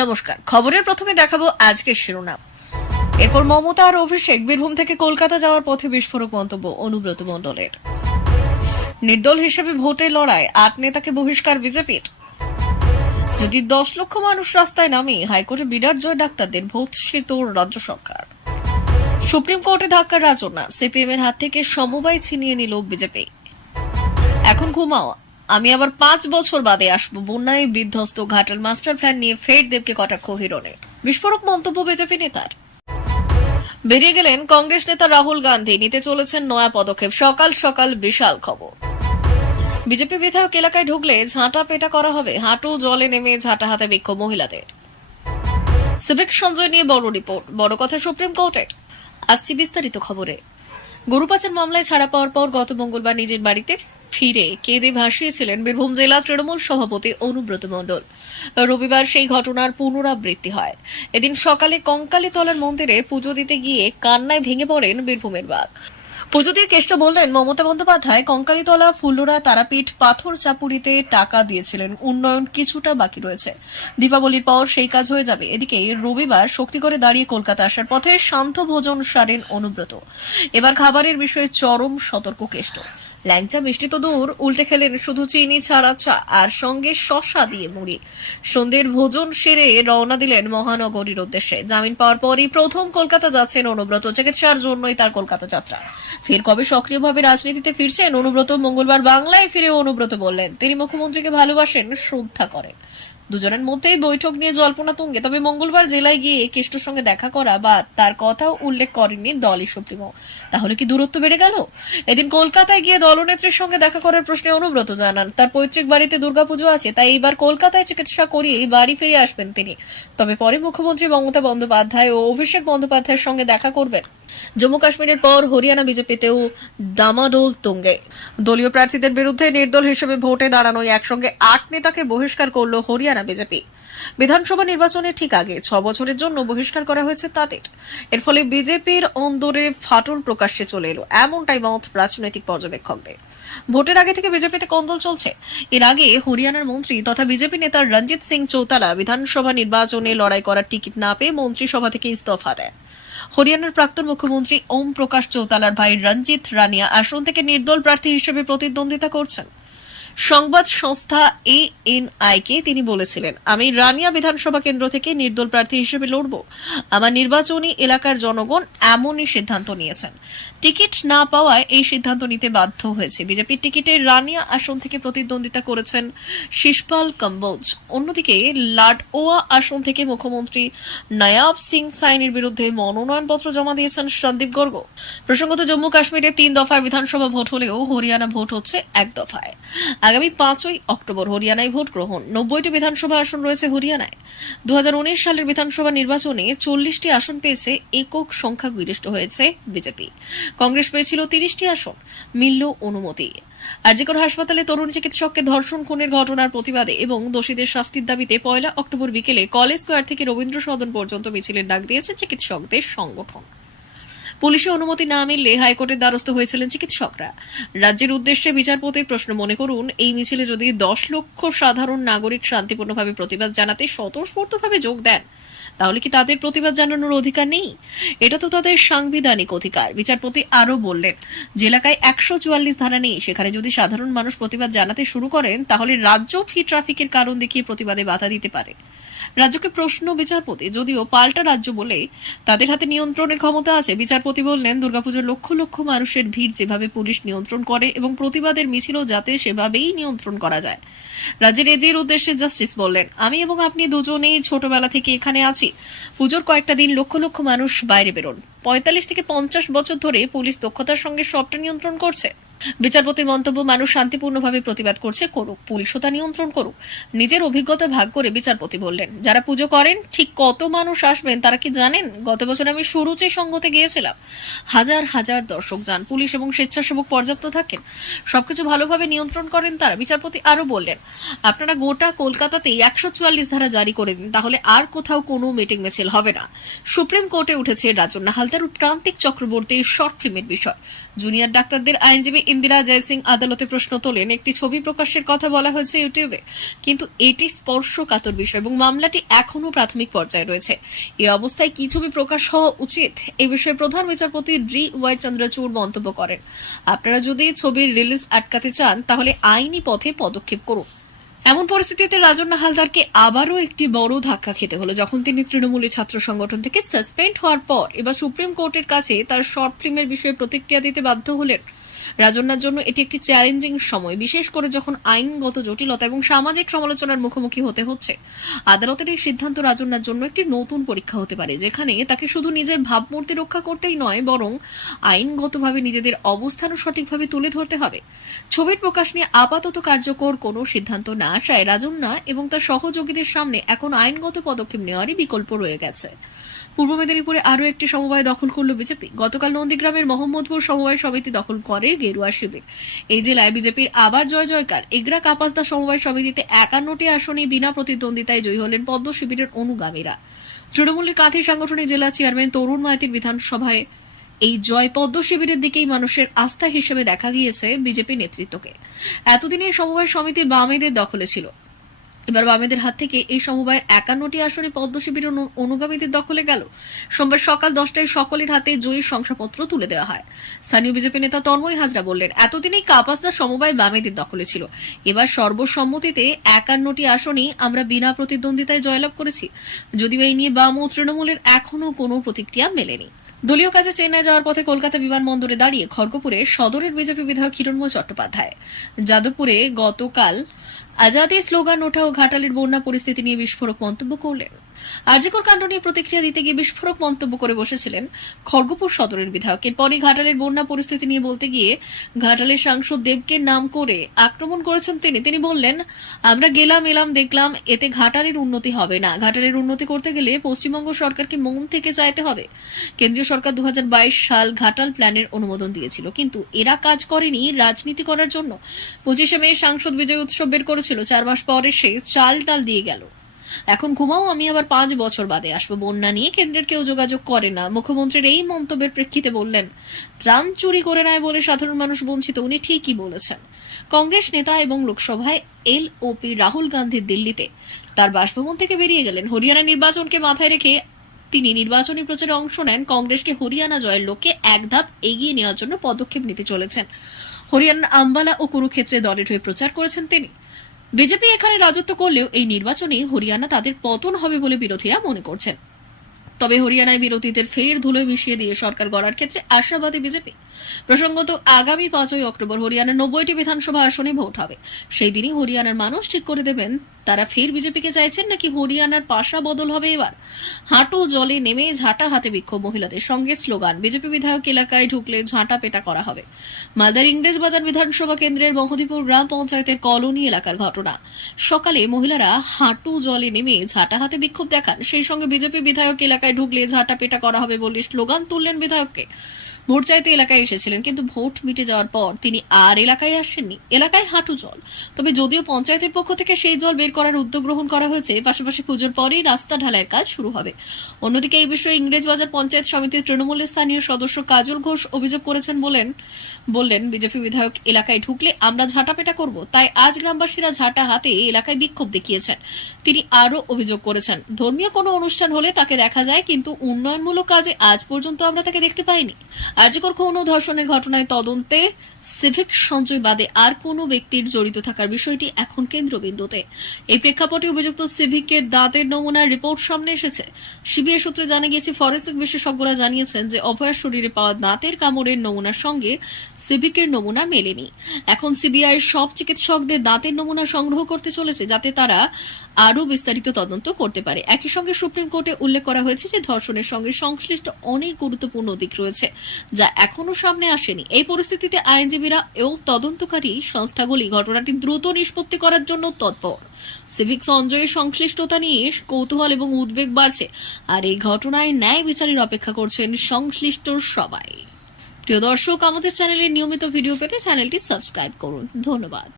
নমস্কার। খবরের প্রথমে দেখাবো আজকের শিরোনাম। এরপর মমতা আর অভিষেক বীরভূম থেকে কলকাতা যাওয়ার পথে বিস্ফোরক মন্তব্য অনুব্রত মণ্ডলের। নির্দল হিসেবে ভোটে লড়াই ৮ নেতাকে বহিষ্কার বিজেপির। যদি ১০ লক্ষ মানুষ রাস্তায় নামে হাইকোর্টে বিরাট জয় ডাক্তারদের, ভোট তোর রাজ্য সরকার। সুপ্রিম কোর্টে ধাক্কার রাজনা, সিপিএম এর হাত থেকে সমবায় ছিনিয়ে নিল বিজেপি। এখন ঘুমাও, আমি আবার ৫ বছর বাদে আসবো। বন্যায় বিধ্বস্ত ঘাটাল মাস্টার প্ল্যান নিয়ে ফের দেবকে কটাক্ষ হিরণের। বিস্ফোরক মন্তব্য বিজেপি নেতার। বেরিয়ে গেলেন কংগ্রেস নেতা রাহুল গান্ধী, নিতে চলেছেন নয়া পদক্ষেপ। সকাল সকাল বিশাল খবর। বিজেপি বিধায়ক এলাকায় ঢুকলে ঝাঁটা পেটা করা হবে, হাঁটু জলে নেমে ঝাঁটা হাতে বিক্ষোভ মহিলাদের। সিভিক সঞ্জয় নিয়ে বড় রিপোর্ট, বড় কথা সুপ্রিম কোর্টের। আসছি বিস্তারিত খবরে। গরু পাচার মামলায় ছাড়া পাওয়ার পর গত মঙ্গলবার নিজের বাড়িতে ফিরে কেঁদে ভাসিয়েছিলেন বীরভূম জেলা তৃণমূল সভাপতি অনুব্রত মণ্ডল। রবিবার সেই ঘটনার পুনরাবৃত্তি হয়। এদিন সকালে কঙ্কালীতলার মন্দিরে পুজো দিতে গিয়ে কান্নায় ভেঙে পড়েন বীরভূমের বাঘ। পুজো দিয়ে কেষ্ট বললেন, মমতা বন্দ্যোপাধ্যায় কঙ্কালীতলা, ফুল্লুরা, তারাপীঠ, পাথর চাপুরিতে টাকা দিয়েছিলেন, উন্নয়ন কিছুটা বাকি রয়েছে, দীপাবলির পর সেই কাজ হয়ে যাবে। এদিকে রবিবার শক্তি করে দাঁড়িয়ে কলকাতা আসার পথে শান্ত ভোজন সারেন অনুব্রত। এবার খাবারের বিষয়ে চরম সতর্ক কেষ্ট। ল্যাংচা মিষ্টি তো দূর, উল্টে খেলেন শুধু চিনি ছাড়া চা আর সঙ্গে শশা দিয়ে মুড়ি। সন্ধ্যের ভোজন সেরে রওনা দিলেন মহানগরীর উদ্দেশ্যে। জামিন পাওয়ার পরই প্রথম কলকাতা যাচ্ছেন অনুব্রত। চিকিৎসার জন্যই তার কলকাতা যাত্রা। ফের কবে সক্রিয়ভাবে রাজনীতিতে ফিরছেন অনুব্রত? মঙ্গলবার বাংলায় ফিরে অনুব্রত বললেন, তিনি মুখ্যমন্ত্রীকে ভালোবাসেন, শ্রদ্ধা করেন। দুজনের মধ্যেই বৈঠক নিয়ে জল্পনা তুঙ্গে। তবে মঙ্গলবার জেলায় গিয়ে কেষ্টর সঙ্গে দেখা করা বা তার কথাও উল্লেখ করেননি দলই সুপ্রিমো। তাহলে কি দূরত্ব বেড়ে গেল? এদিন কলকাতায় গিয়ে দলনেত্রীর সঙ্গে দেখা করার প্রশ্নে অনুব্রত জানান, তার পৈতৃক বাড়িতে দুর্গাপুজো আছে, তাই এইবার কলকাতায় চিকিৎসা করিয়ে বাড়ি ফিরে আসবেন তিনি। তবে পরে মুখ্যমন্ত্রী মমতা বন্দ্যোপাধ্যায় ও অভিষেক বন্দ্যোপাধ্যায়ের সঙ্গে দেখা করবেন। জম্মু কাশ্মীরের পর হরিয়ানা বিজেপিতেও ডামাডোল তুঙ্গে। দলীয় প্রার্থীদের বিরুদ্ধে নির্দল হিসেবে ভোটে দাঁড়ানোয় একসঙ্গে ৮ নেতাকে বহিষ্কার করল হরিয়ানা বিজেপি। বিধানসভা নির্বাচনের ঠিক আগে ৬ বছরের জন্য বহিষ্কার করা হয়েছে তাদের। এর ফলে বিজেপির অন্দরে ফাটল প্রকাশ্যে চলে এলো, এমনটাই মত রাজনৈতিক পর্যবেক্ষকদের। ভোটের আগে থেকে বিজেপিতে কোন্দল চলছে। এর আগে হরিয়ানার মন্ত্রী তথা বিজেপি নেতা রঞ্জিত সিং চৌতালা বিধানসভা নির্বাচনে লড়াই করার টিকিট না পেয়ে মন্ত্রিসভা থেকে ইস্তফা দেন। হরিয়ানার প্রাক্তন মুখ্যমন্ত্রী ওম প্রকাশ চৌতালার ভাই রঞ্জিত রানিয়া আসন থেকে নির্দল প্রার্থী হিসেবে প্রতিদ্বন্দ্বিতা করছেন। সংবাদ সংস্থা ANI কে তিনি বলেছিলেন, আমি রানিয়া বিধানসভা কেন্দ্র থেকে নির্দল প্রার্থী হিসেবে লড়ব। আমার নির্বাচনী এলাকার জনগণ এমনই সিদ্ধান্ত নিয়েছেন। টিকিট না পাওয়ায় এই সিদ্ধান্ত নিতে বাধ্য হয়েছে। বিজেপির টিকিটে রানিয়া আসন থেকে প্রতিদ্বন্দ্বিতা করেছেন শিশপাল কম্বোজ। অন্যদিকে লাডওয়া আসন থেকে মুখ্যমন্ত্রী নয়াব সিং সাইনির বিরুদ্ধে মনোনয়নপত্র জমা দিয়েছেন সন্দীপ গর্গ। প্রসঙ্গত, জম্মু কাশ্মীরে ৩ দফায় বিধানসভা ভোট হলেও হরিয়ানা ভোট হচ্ছে ১ দফায়। আগামী ৫ই অক্টোবর হরিয়ানায় ভোট গ্রহণ। ৯০টি বিধানসভা আসন রয়েছে হরিয়ানায়। ২০১৯ সালের বিধানসভা নির্বাচনে ৪০টি আসন পেয়েছে একক সংখ্যাগরিষ্ঠ হয়েছে বিজেপি। কংগ্রেস পেয়েছিল ৩০টি আসন, মিলল অনুমতি। আরজিকর হাসপাতালে তরুণ চিকিৎসককে ধর্ষণ খুনের ঘটনার প্রতিবাদে এবং দোষীদের শাস্তির দাবিতে ১ অক্টোবর বিকেলে কলেজ স্কোয়ার থেকে রবীন্দ্র সদন পর্যন্ত মিছিলের ডাক দিয়েছে চিকিৎসকদের সংগঠন। পুলিশের অনুমতি না মিললে হাইকোর্টের দ্বারস্থ হয়েছিলেন চিকিৎসকরা। রাজ্যের উদ্দেশ্যে বিচারপতির প্রশ্ন, মনে করুন এই মিছিলে যদি ১০ লক্ষ সাধারণ নাগরিক শান্তিপূর্ণভাবে প্রতিবাদ জানাতে স্বতঃস্ফূর্তভাবে যোগ দেন, তাহলে কি তাদের প্রতিবাদ জানানোর অধিকার নেই? এটা তো তাদের সাংবিধানিক অধিকার। বিচারপতি আরও বললেন, যে এলাকায় ১৪৪ ধারা নেই সেখানে যদি সাধারণ মানুষ প্রতিবাদ জানাতে শুরু করেন, তাহলে রাজ্য ফি ট্রাফিকের কারণ দেখিয়ে প্রতিবাদে বাধা দিতে পারে। রাজ্যকে প্রশ্ন বিচারপতি, যদিও পাল্টা রাজ্য বলে তাদের হাতে নিয়ন্ত্রণের ক্ষমতা আছে। বিচারপতি বললেন, দুর্গাপুজোর লক্ষ লক্ষ মানুষের ভিড় যেভাবে পুলিশ নিয়ন্ত্রণ করে এবং প্রতিবাদের মিছিলও যাতে সেভাবেই নিয়ন্ত্রণ করা যায়। রাজ্যের এজির উদ্দেশ্যে জাস্টিস বললেন, আমি এবং আপনি দুজনেই ছোটবেলা থেকে এখানে আছি। পুজোর কয়েকটা দিন লক্ষ লক্ষ মানুষ বাইরে বেরোন। ৪৫ থেকে ৫০ বছর ধরে পুলিশ দক্ষতার সঙ্গে সবটা নিয়ন্ত্রণ করছে। বিচারপতির মন্তব্য, মানুষ শান্তিপূর্ণভাবে প্রতিবাদ করছে, করুক, পুলিশও তা নিয়ন্ত্রণ করুক। নিজের অভিজ্ঞতা ভাগ করে বিচারপতি বললেন, যারা পুজো করেন ঠিক কত মানুষ আসবেন তারা কি জানেন? গত বছর আমি সুরুচি সঙ্গতে গিয়েছিলাম, হাজার হাজার দর্শক যান, পুলিশ এবং স্বেচ্ছাসেবক পর্যাপ্ত থাকেন, সবকিছু ভালোভাবে নিয়ন্ত্রণ করেন তারা। বিচারপতি আরো বললেন, আপনারা গোটা কলকাতাতেই ১৪৪ ধারা জারি করে দিন, তাহলে আর কোথাও কোনো মিটিং মিছিল হবে না। সুপ্রিম কোর্টে উঠেছে রাজন্না হালদার ও প্রান্তিক চক্রবর্তীর শর্ট ফিল্মের বিষয়। জুনিয়র ডাক্তারদের আইনজীবী ইন্দিরা জয়সিং আদালতে প্রশ্ন তোলেন। একটি ছবি প্রকাশের কথা বলা হয়েছে ইউটিউবে, কিন্তু এটি স্পর্শকাতর বিষয় এবং মামলাটি এখনো প্রাথমিক পর্যায়ে রয়েছে। এই অবস্থায় কি ছবি প্রকাশ হওয়া উচিত, এ বিষয়ে প্রধান বিচারপতি DY চন্দ্রচূড় মন্তব্য করেন, আপনারা যদি ছবির রিলিজ আটকাতে চান তাহলে আইনি পথে পদক্ষেপ করুন। এমন পরিস্থিতিতে রাজন্য হালদারকে আবারও একটি বড় ধাক্কা খেতে হলো যখন তিনি তৃণমূলের ছাত্র সংগঠন থেকে সাসপেন্ড হওয়ার পর এবার সুপ্রিম কোর্টের কাছে তার শর্ট ফিল্মের বিষয়ে প্রতিক্রিয়া দিতে বাধ্য হলেন। রাজন্যার জন্য এটি একটি চ্যালেঞ্জিং সময়, বিশেষ করে যখন আইনগত জটিলতা এবং সামাজিক সমালোচনার মুখোমুখি হতে হচ্ছে। আদালতের এই সিদ্ধান্ত রাজন্যার জন্য একটি নতুন পরীক্ষা হতে পারে, যেখানে তাকে শুধু নিজের ভাবমূর্তি রক্ষা করতেই নয়, বরং আইনগতভাবে নিজেদের অবস্থানও সঠিকভাবে তুলে ধরতে হবে। ছবির প্রকাশ নিয়ে আপাতত কার্যকর কোনো সিদ্ধান্ত না আসায় রাজন্যা এবং তার সহযোগীদের সামনে এখন আইনগত পদক্ষেপ নেওয়ারই বিকল্প রয়ে গেছে। পূর্ব মেদিনীপুরে আরও একটি সমবায় দখল করল বিজেপি। গতকাল নন্দীগ্রামের মোহাম্মদপুর সমবায় সমিতি দখল করে গেরুয়া শিবির। এই জেলায় বিজেপির আবার জয় জয়কার। এগরা কাপাসদা সমবায় সমিতিতে 51টি আসনে বিনা প্রতিদ্বন্দ্বিতায় জয়ী হলেন পদ্ম শিবিরের অনুগামীরা। তৃণমূলের কাঁথি সাংগঠনিক জেলা চেয়ারম্যান তরুণ মাইতির বিধানসভায় এই জয় পদ্ম শিবিরের দিকেই মানুষের আস্থা হিসেবে দেখা গিয়েছে বিজেপি নেতৃত্বকে। এতদিন এই সমবায় সমিতি বামেদের দখলে ছিল, এবার বামেদের হাত থেকে এই সমবায়ের 51টি আসনে পদ্ম শিবিরের অনুগামীদের দখলে গেল। সোমবার সকাল 10টায় সকলের হাতে জয়ীর শংসাপত্র তুলে দেওয়া হয়। স্থানীয় বিজেপি নেতা তন্ময় হাজরা বললেন, এতদিন এই কাপাসদা সমবায় বামেদের দখলে ছিল, এবার সর্বসম্মতিতে 51টি আসনেই আমরা বিনা প্রতিদ্বন্দ্বিতায় জয়লাভ করেছি। যদিও এই নিয়ে বাম ও তৃণমূলের এখনও কোনো প্রতিক্রিয়া মেলেনি। দলীয় কাজে চেন্নাই যাওয়ার পথে কলকাতা বিমানবন্দরে দাঁড়িয়ে খড়গপুরে সদরের বিজেপি বিধায়ক হিরণময় চট্টোপাধ্যায় যাদবপুরে গতকাল আজাদী স্লোগান ওঠা ও ঘাটালের বন্যা পরিস্থিতি নিয়ে বিস্ফোরক মন্তব্য করলেন। আরজিকর কাণ্ড নিয়ে প্রতিক্রিয়া দিতে গিয়ে বিস্ফোরক মন্তব্য করে বসেছিলেন খড়গপুর সদরের বিধায়ক। এরপরই ঘাটালের বন্যা পরিস্থিতি নিয়ে বলতে গিয়ে ঘাটালের সাংসদ দেবকে নাম করে আক্রমণ করেছেন তিনি বললেন, আমরা গেলাম এলাম দেখলাম, এতে ঘাটালের উন্নতি হবে না। ঘাটালের উন্নতি করতে গেলে পশ্চিমবঙ্গ সরকারকে মন থেকে চাইতে হবে। কেন্দ্রীয় সরকার 2022 সাল ঘাটাল প্ল্যানের অনুমোদন দিয়েছিল, কিন্তু এরা কাজ করেনি রাজনীতি করার জন্য। 25শে মে সাংসদ বিজয় উৎসব বের করেছিল, 4 মাস পরে সে চাল ডাল দিয়ে গেল। এখন ঘুমাও, আমি আবার 5 বছর বাদে আসবো। বন্যা নিয়ে কেন্দ্রের কেউ যোগাযোগ করে না। মুখ্যমন্ত্রীর এই মন্তব্যের প্রেক্ষিতে বললেন, ত্রাণ চুরি করে নেয় বলে সাধারণ মানুষ বঞ্চিত। উনি ঠিকই বলেছেন। কংগ্রেস নেতা এবং লোকসভায় LOP রাহুল গান্ধী দিল্লিতে তার বাসভবন থেকে বেরিয়ে গেলেন। হরিয়ানা নির্বাচনকে মাথায় রেখে তিনি নির্বাচনী প্রচারে অংশ নেন। কংগ্রেসকে হরিয়ানা জয়ের লক্ষ্যে এক ধাপ এগিয়ে নেওয়ার জন্য পদক্ষেপ নিতে চলেছেন। হরিয়ানার আম্বালা ও কুরুক্ষেত্রে দলের হয়ে প্রচার করেছেন তিনি। বিজেপি এখানে রাজত্ব করলেও এই নির্বাচনে হরিয়ানা তাদের পতন হবে বলে বিরোধীরা মনে করছেন। তবে হরিয়ানায় বিরোধীদের ফের ধুলোয় মিশিয়ে দিয়ে সরকার গড়ার ক্ষেত্রে আশাবাদী বিজেপি। প্রসঙ্গত, আগামী 5ই অক্টোবর হরিয়ানার 90টি বিধানসভা আসনে ভোট হবে। সেই দিনই হরিয়ানার মানুষ ঠিক করে দেবেন তারা ফের বিজেপিকে চাইছেন নাকি হরিয়ানার পাশা বদল হবে। এবার হাঁটু জলে নেমে ঝাঁটা হাতে বিক্ষোভ, মহিলাদের সঙ্গে স্লোগান। বিজেপি বিধায়ক এলাকায় ঢুকলে ঝাঁটা পেটা করা হবে। মালদার ইংরেজবাজার বিধানসভা কেন্দ্রের মহদীপুর গ্রাম পঞ্চায়েতের কলোনি এলাকার ঘটনা। সকালে মহিলারা হাঁটু জলে নেমে ঝাঁটা হাতে বিক্ষোভ দেখান। সেই সঙ্গে বিজেপি বিধায়ক এলাকায় ঢুকলে ঝাঁটা পেটা করা হবে বলে স্লোগান তুললেন বিধায়ককে। ভোট চাইতে এলাকায় এসেছিলেন, কিন্তু ভোট মিটে যাওয়ার পর তিনি আর এলাকায় আসেননি। এলাকায় হাঁটু জল। তবে যদিও পঞ্চায়েতের পক্ষ থেকে সেই জল বের করার উদ্যোগ গ্রহণ করা হয়েছে, পাশাপাশি পুজোর পরেই রাস্তা ঢালাইয়ের কাজ শুরু হবে। অন্যদিকে এই বিষয়ে ইংরেজবাজার পঞ্চায়েত সমিতির তৃণমূলের স্থানীয় সদস্য কাজল ঘোষ অভিযোগ করেছেন। বললেন বিজেপি বিধায়ক এলাকায় ঢুকলে আমরা ঝাঁটাপেটা করব, তাই আজ গ্রামবাসীরা ঝাঁটা হাতে এলাকায় বিক্ষোভ দেখিয়েছেন। তিনি আরও অভিযোগ করেছেন, ধর্মীয় কোনো অনুষ্ঠান হলে তাকে দেখা যায়, কিন্তু উন্নয়নমূলক কাজে আজ পর্যন্ত আমরা তাকে দেখতে পাইনি। আরজিকর খুন ও ধর্ষণের ঘটনায় তদন্তে সিভিক সঞ্জয় বাদে আর কোনো ব্যক্তির জড়িত থাকার বিষয়টি এখন কেন্দ্রবিন্দুতে। এই প্রেক্ষাপটে অভিযুক্ত সিভিকের দাঁতের নমুনার রিপোর্ট সামনে এসেছে। সিবিআই সূত্রে জানা গিয়েছে, ফরেন্সিক বিশেষজ্ঞরা জানিয়েছেন যে অভয়ার শরীরে পাওয়া দাঁতের কামড়ের নমুনার সঙ্গে সিভিকের নমুনা মেলেনি। এখন সিবিআই সব চিকিৎসকদের দাঁতের নমুনা সংগ্রহ করতে চলেছে, যাতে তারা আরও বিস্তারিত তদন্ত করতে পারে। একই সঙ্গে সুপ্রিম কোর্টে উল্লেখ করা হয়েছে যে ধর্ষণের সঙ্গে সংশ্লিষ্ট অনেক গুরুত্বপূর্ণ দিক রয়েছে, যা এখনো সামনে আসেনি। এই পরিস্থিতিতে আইনজীবীরা ও তদন্তকারী সংস্থাগুলি ঘটনাটি দ্রুত নিষ্পত্তি করার জন্য তৎপর। সিভিক সঞ্জয়ের সংশ্লিষ্টতা নিয়ে কৌতূহল এবং উদ্বেগ বাড়ছে, আর এই ঘটনায় ন্যায় বিচারের অপেক্ষা করছেন সংশ্লিষ্ট সবাই। প্রিয় দর্শক, আমাদের চ্যানেলের নিয়মিত ভিডিও পেতে চ্যানেলটি সাবস্ক্রাইব করুন। ধন্যবাদ।